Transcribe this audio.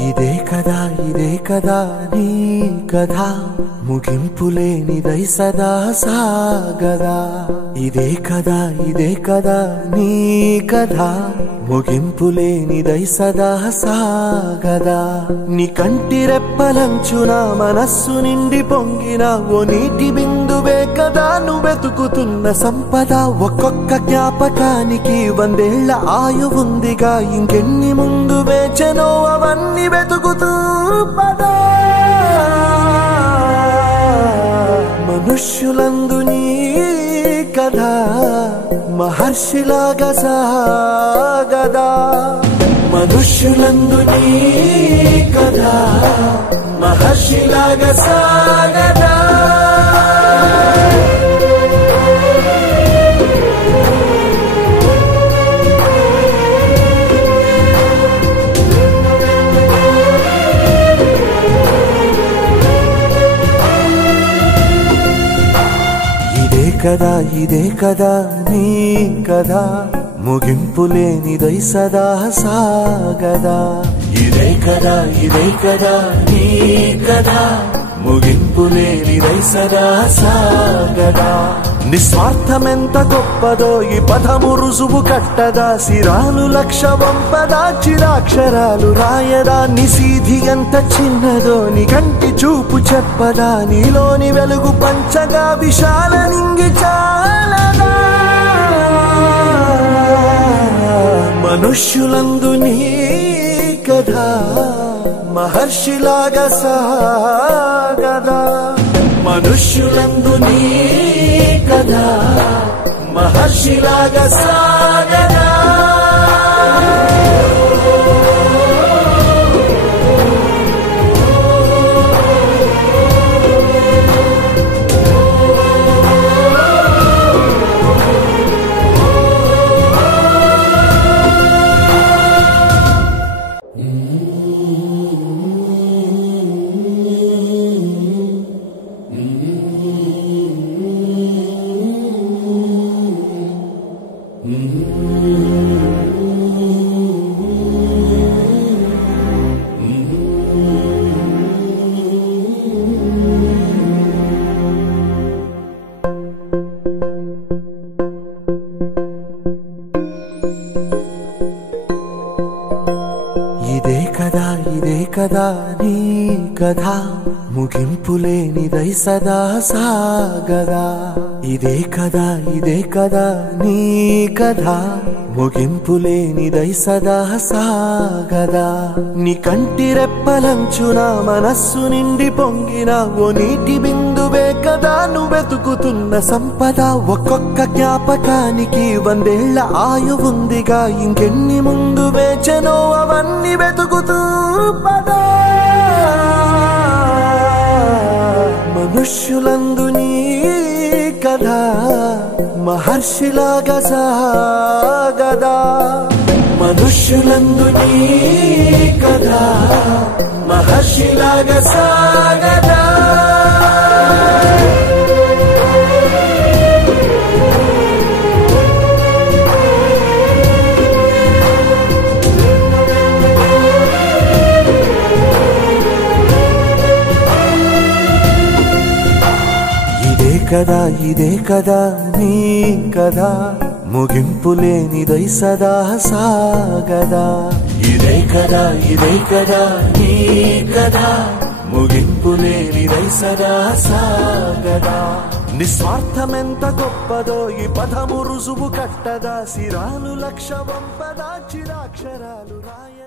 ఇదే కదా నీ కథ ముగింపులేనిదై సదా సాగదా ఇదే కదా నీ కథ ముగింపులేనిదై సదా సాగదా నీ కంటి రెప్పలంచున మనస్సు నిండి పొంగిన ఓ నీటి బిందువే కదా నువ్వెతుకుతున్న సంపద ఒక్కొక్క జ్ఞాపకానికి 100 ఏళ్ల ఆయువుందిగా ఇంకెన్ని ముందు వేచెనో అవన్నీ వెతుకుతూ పదా మనుష్యులందు నీ కథ మహర్షిలాగా సాగదా మనుష్యులందు నీ కథ మహర్షిలాగా సాగదా ఇదే కదా నీ కదా ముగింపులేనిదై సదా సాగదా ఇదే కదా నీ కదా ముగింపులేనిదై సదా సాగదా నిస్వార్థమెంత గొప్పదో ఈ పదము రుజువు కట్టదా సిరాలు లక్ష వంపదా చిరాక్షరాలు రాయదా నిసీధి ఎంత చిన్నదో నీ కంటి చూపు చెప్పదా నీలోని వెలుగు పంచగా విశాల నింగి చాలదా మనుష్యులందు నీ కథ మహర్షిలాగా సాగదా మనుష్యులందు నీ కథ మహర్షిలాగా సాగదా ఇదే కదా నీ కథ ముగింపులేనిదై సదా సాగదా ఇదే కదా నీ కథ ముగింపులేనిదై సదా సాగదా నీ కంటి రెప్పలంచున మనస్సు నిండి పొంగిన ఓ నీటి బిందువే కదా నువ్వెతుకుతున్న సంపద ఒక్కొక్క జ్ఞాపకానికి 100 ఏళ్ల ఆయువుందిగా ఇంకెన్ని ముందు వేచెనో అవన్నీ వెతుకుతూ పదా మనుష్యులందు నీ కథ మహర్షిలాగా సాగదా మనుష్యులందు నీ కథ మహర్షిలాగా సాగదా ఇదే కదా నీ కదా ముగింపులేనిదై సదా సాగదా ఇదే కదా నీ కదా ముగింపులేనిదై సదా సాగదా నిస్వార్థమెంత గొప్పదో ఈ పదము రుజువు కట్టదా సిరాలు లక్ష వంపదా చిరాక్షరాలు రాయ